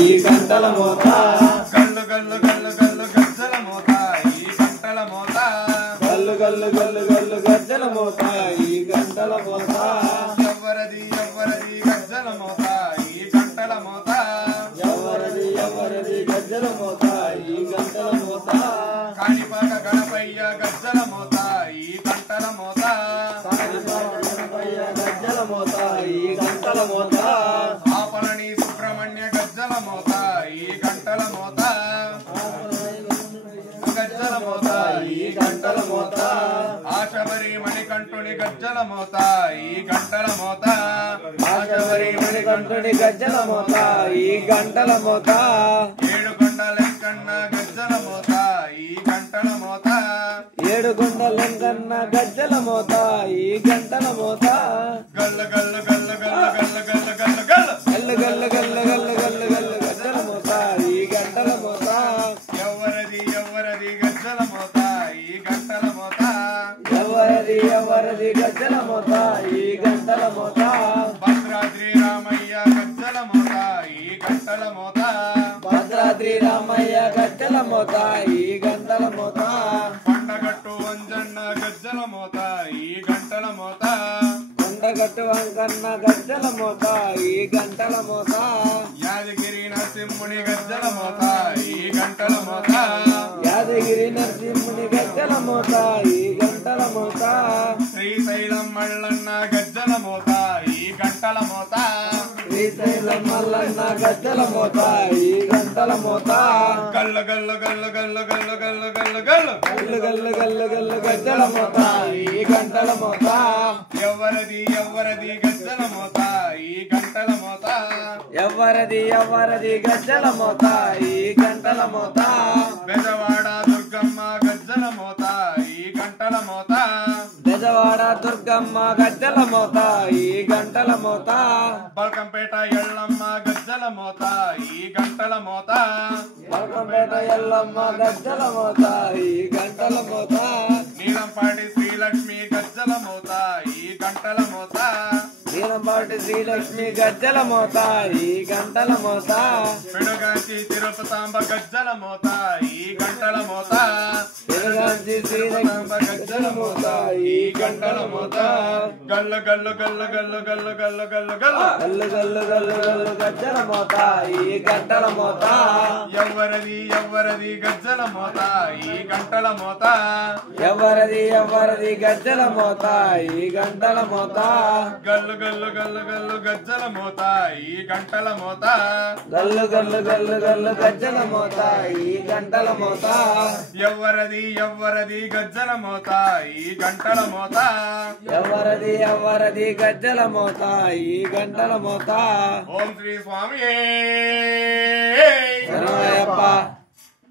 ఈ గంటల మోత గల్లు గల్లు గల్లు గల్లు గజ్జల మోత ఈ గంటల మోత గల్లు గల్లు గల్లు గల్లు గజ్జల మోత ఈ గంటల మోత ఎవ్వరది ఎవ్వరది గజ్జల మోత ఈ గంటల మోత ఎవరది ఎవరది గజ్జల మోత ఈ గంటల మోత కాణిపాక గణపయ్య గజ్జల మోత ఈ గంటల మోత గజ్జల మోత ఈ గంటల మోత ఆపలని సుబ్రహ్మణ్య గజ్జల మోత ఈ గంటల మోత గజ్జల మోత ఈ గంటల మోత ఆశబరి మణికంఠుని గజ్జల మోత ఈ గంటల మోత ఆశబరి మణికంఠుని గజ్జల మోత ఈ గంటల మోత ఏడుకొండ లెంకన్న గజ్జల మోత ఈ గంటల మోత ఏడుకొండ లెంకన్న గజ్జల మోత ఈ గంటల మోత గల్ల గల్ల గల్ల గల్ల గల్ల గల్ల గల్ల గల్ల గల్లు గల్లు గల్లు గల్లు గల్లు గల్లు గజ్జల మోత ఈ గంటల మోత ఎవ్వరది ఎవ్వరది గజ్జల మోత ఈ గంటల మోత ఎవరది ఎవరది గజ్జల మోత ఈ గంటల మోత భద్రాద్రి రామయ్య గజ్జల మోత ఈ గంటల మోత భద్రాద్రి రామయ్య గజ్జల మోత ఈ గంటల మోత కొండగట్టు వంజన్న గజ్జల మోత ఈ గంటల మోత కొండగట్టు వంకన్న గజ్జల మోత ఈ గంటల మోత యాదగిరి నరసింహుని గజ్జల మోత ఈ గంటల మోత యాదగిరి నరసింహుని గజ్జల మోత ఈ గంటల మోత శ్రీశైలం మల్లన్న గజ్జల మోత ఈ గంటల మోత శ్రీశైలం మల్లన్న గజ్జల మోత ఈ గంటల మోత గల్లు గల్లు గల్లు గల్లు గల్లు గల్లు గల్లు గల్లు గల్లు గల్లు గల్లు గల్లు గజ్జల మోత ఈ గంటల మోత ఎవ్వరది ఎవ్వరది గజ్జల మోత ఈ గంటల మోత ఎవరది ఎవరది గజ్జల మోత ఈ గంటల మోత బెజవాడ దుర్గమ్మ గజ్జల మోత ఈ గంటల మోత బెజవాడ దుర్గమ్మ గజ్జల మోత ఈ గంటల మోత బల్కంపేట ఎల్లమ్మ గజ్జల మోత ఈ గంటల మోత బల్కంపేట ఎల్లమ్మ గజ్జల మోత ఈ గంటల మోత నీలంపాటి శ్రీలక్ష్మి గజ్జల మోత ఈ గంటల మోత నీలంపాటి శ్రీలక్ష్మి గజ్జల మోత ఈ గంటల మోత పెడుగాంచి తిరుపతాంబ గజ్జల మోత ఈ గంటల మోత తిరుగాంచి శ్రీలక్ష్మి గజ్జల మోత ఈ గంటల మోత గల్లు గల్లు గల్లు గల్లు గల్లు గల్లు గల్లు గల్లు గల్లు గల్లు గల్లు గల్లు గజ్జల మోత ఈ గంటల మోత ఎవ్వరది ఎవ్వరది గజ్జల మోత ఈ గంటల మోత ఎవరది ఎవరది గజ్జల మోత ఈ గంటల మోత గల్లు గల్లు గల్లు గల్లు గజ్జల మోత ఈ గంటల మోత గల్లు గల్లు గల్లు గల్లు గజ్జల మోత ఈ గంటల మోత ఎవ్వరది ఎవ్వరది గజ్జల మోత ఈ గంటల మోత ఎవరది ఎవరది గజ్జల మోత ఈ గంటల మోత ఓం శ్రీ స్వామి